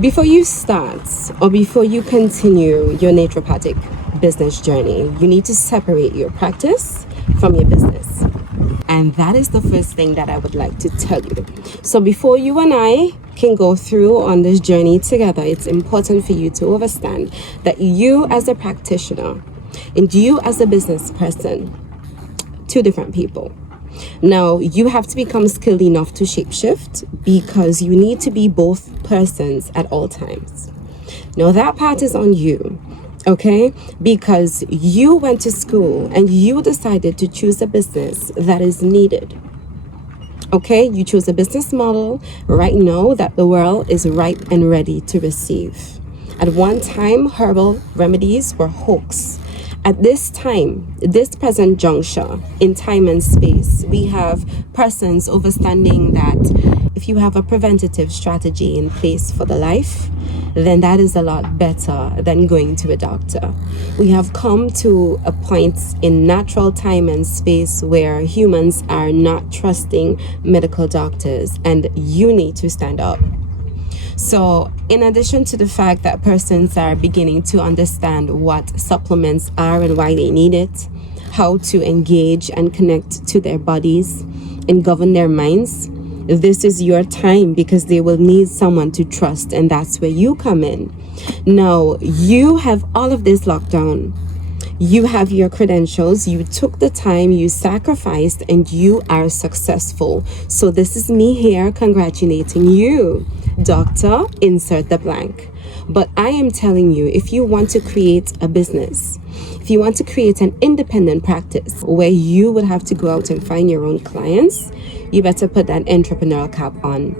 Before you start or before you continue your naturopathic business journey, you need to separate your practice from your business. And that is the first thing that I would like to tell you. So before you and I can go through on this journey together, it's important for you to understand that you as a practitioner and you as a business person, two different people. Now, you have to become skilled enough to shapeshift because you need to be both persons at all times. Now, that part is on you, okay? Because you went to school and you decided to choose a business that is needed. Okay, you chose a business model right now that the world is ripe and ready to receive. At one time, herbal remedies were hoax. At this time, this present juncture in time and space, we have persons understanding that if you have a preventative strategy in place for the life, then that is a lot better than going to a doctor. We have come to a point in natural time and space where humans are not trusting medical doctors, and you need to stand up. So in addition to the fact that persons are beginning to understand what supplements are and why they need it, how to engage and connect to their bodies and govern their minds, this is your time because they will need someone to trust, and that's where you come in. Now, you have all of this locked down. You have your credentials, you took the time, you sacrificed, and you are successful. So this is me here congratulating you, Doctor, insert the blank. But I am telling you, if you want to create a business, if you want to create an independent practice where you would have to go out and find your own clients, you better put that entrepreneurial cap on.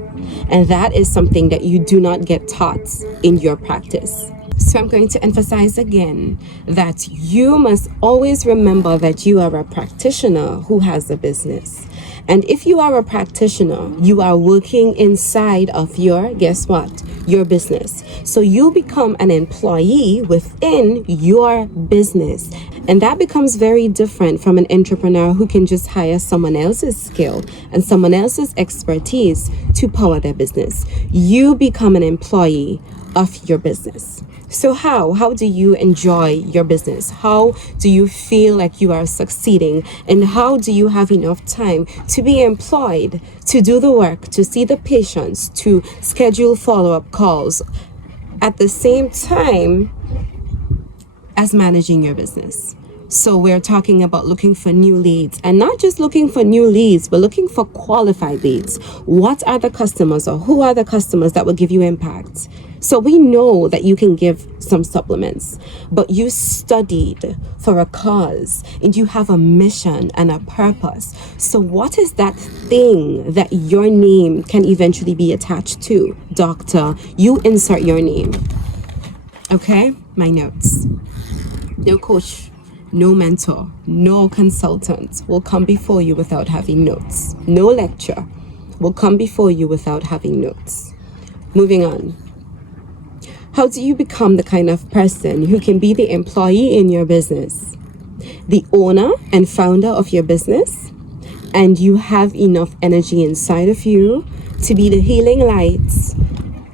And that is something that you do not get taught in your practice. So I'm going to emphasize again that you must always remember that you are a practitioner who has a business. And if you are a practitioner, you are working inside of your, guess what? Your business. So you become an employee within your business. And that becomes very different from an entrepreneur who can just hire someone else's skill and someone else's expertise to power their business. You become an employee of your business. So how do you enjoy your business? How do you feel like you are succeeding? And how do you have enough time to be employed, to do the work, to see the patients, to schedule follow-up calls at the same time as managing your business? So we're talking about looking for new leads, and not just looking for new leads, but looking for qualified leads. What are the customers, or who are the customers that will give you impact? So we know that you can give some supplements, but you studied for a cause and you have a mission and a purpose. So what is that thing that your name can eventually be attached to? Doctor, you insert your name. Okay, my notes. No coach, no mentor, no consultant will come before you without having notes. No lecture will come before you without having notes. Moving on. How do you become the kind of person who can be the employee in your business, the owner and founder of your business, and you have enough energy inside of you to be the healing lights,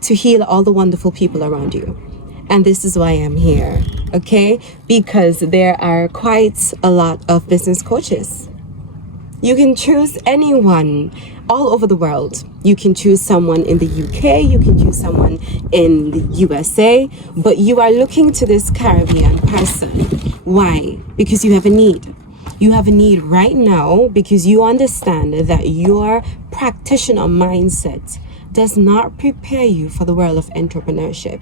to heal all the wonderful people around you? And this is why I'm here, okay? Because there are quite a lot of business coaches. You can choose anyone all over the world. You can choose someone in the UK, you can choose someone in the USA, but you are looking to this Caribbean person. Why? Because you have a need. You have a need right now because you understand that your practitioner mindset does not prepare you for the world of entrepreneurship.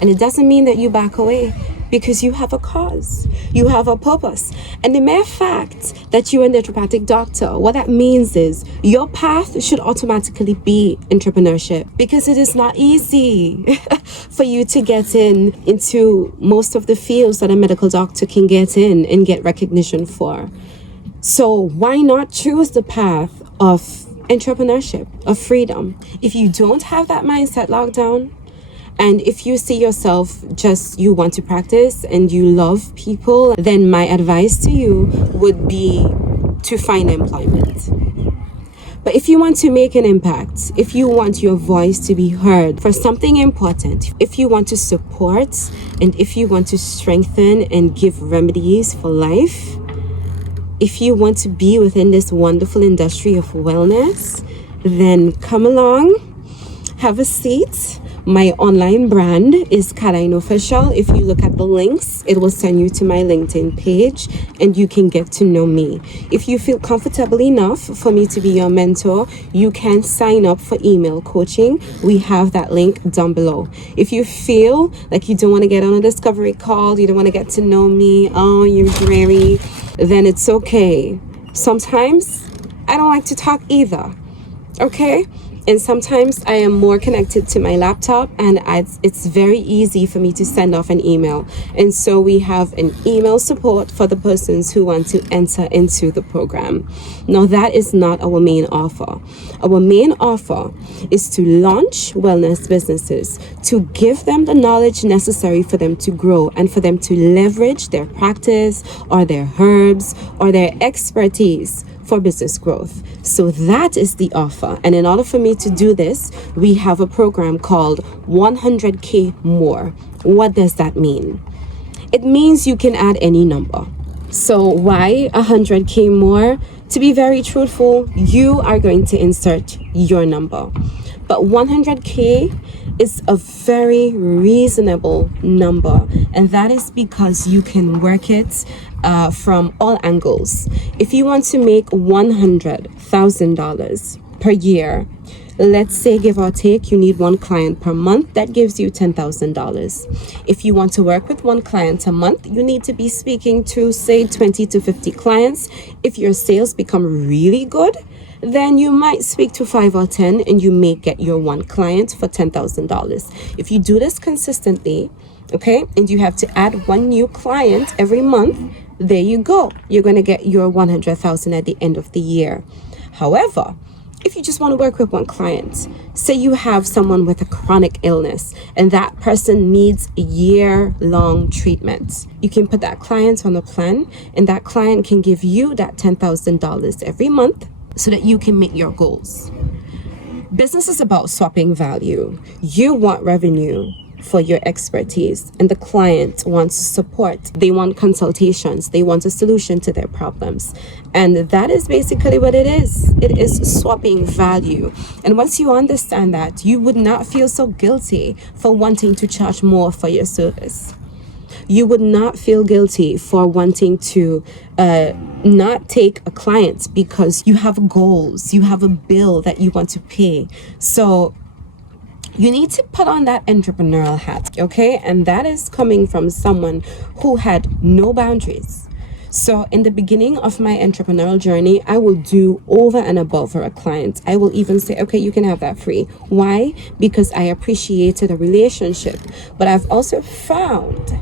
And it doesn't mean that you back away, because you have a cause, you have a purpose. And the mere fact that you're a naturopathic doctor, what that means is your path should automatically be entrepreneurship, because it is not easy for you to get into most of the fields that a medical doctor can get in and get recognition for. So why not choose the path of entrepreneurship, of freedom? If you don't have that mindset locked down, and if you see yourself just you want to practice and you love people, then my advice to you would be to find employment. But if you want to make an impact, if you want your voice to be heard for something important, if you want to support, and if you want to strengthen and give remedies for life, if you want to be within this wonderful industry of wellness, then come along, have a seat. My online brand is Caroline Official. If you look at the links, it will send you to my LinkedIn page and you can get to know me. If you feel comfortable enough for me to be your mentor, you can sign up for email coaching. We have that link down below. If you feel like you don't want to get on a discovery call, you don't want to get to know me, oh, you're dreary, then it's okay. Sometimes I don't like to talk either. Okay? And sometimes I am more connected to my laptop, and it's very easy for me to send off an email. And so we have an email support for the persons who want to enter into the program. Now, that is not our main offer. Our main offer is to launch wellness businesses, to give them the knowledge necessary for them to grow and for them to leverage their practice or their herbs or their expertise for business growth. So that is the offer. And in order for me to do this, we have a program called 100K More. What does that mean? It means you can add any number. So why 100K more? To be very truthful, you are going to insert your number. But 100K is a very reasonable number, and that is because you can work it from all angles. If you want to make $100,000 per year, let's say give or take, you need one client per month, that gives you $10,000. If you want to work with one client a month, you need to be speaking to say 20 to 50 clients. If your sales become really good, then you might speak to 5 or 10 and you may get your one client for $10,000. If you do this consistently, okay, and you have to add one new client every month, there you go. You're going to get your 100,000 at the end of the year. However, if you just want to work with one client, say you have someone with a chronic illness and that person needs a year-long treatment, you can put that client on a plan and that client can give you that $10,000 every month so that you can meet your goals. Business is about swapping value. You want revenue for your expertise, and the client wants support. They want consultations. They want a solution to their problems. And that is basically what it is. It is swapping value. And once you understand that, you would not feel so guilty for wanting to charge more for your service. You would not feel guilty for wanting to not take a client because you have goals, you have a bill that you want to pay. So you need to put on that entrepreneurial hat, okay? And that is coming from someone who had no boundaries. So in the beginning of my entrepreneurial journey, I will do over and above for a client. I will even say, okay, you can have that free. Why? Because I appreciated a relationship. But I've also found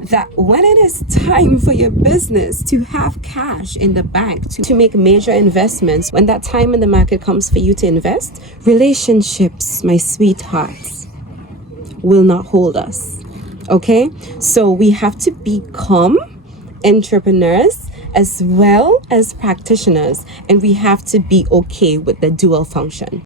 that when it is time for your business to have cash in the bank, to make major investments, when that time in the market comes for you to invest, relationships, my sweethearts, will not hold us. Okay? So we have to become entrepreneurs as well as practitioners, and we have to be okay with the dual function.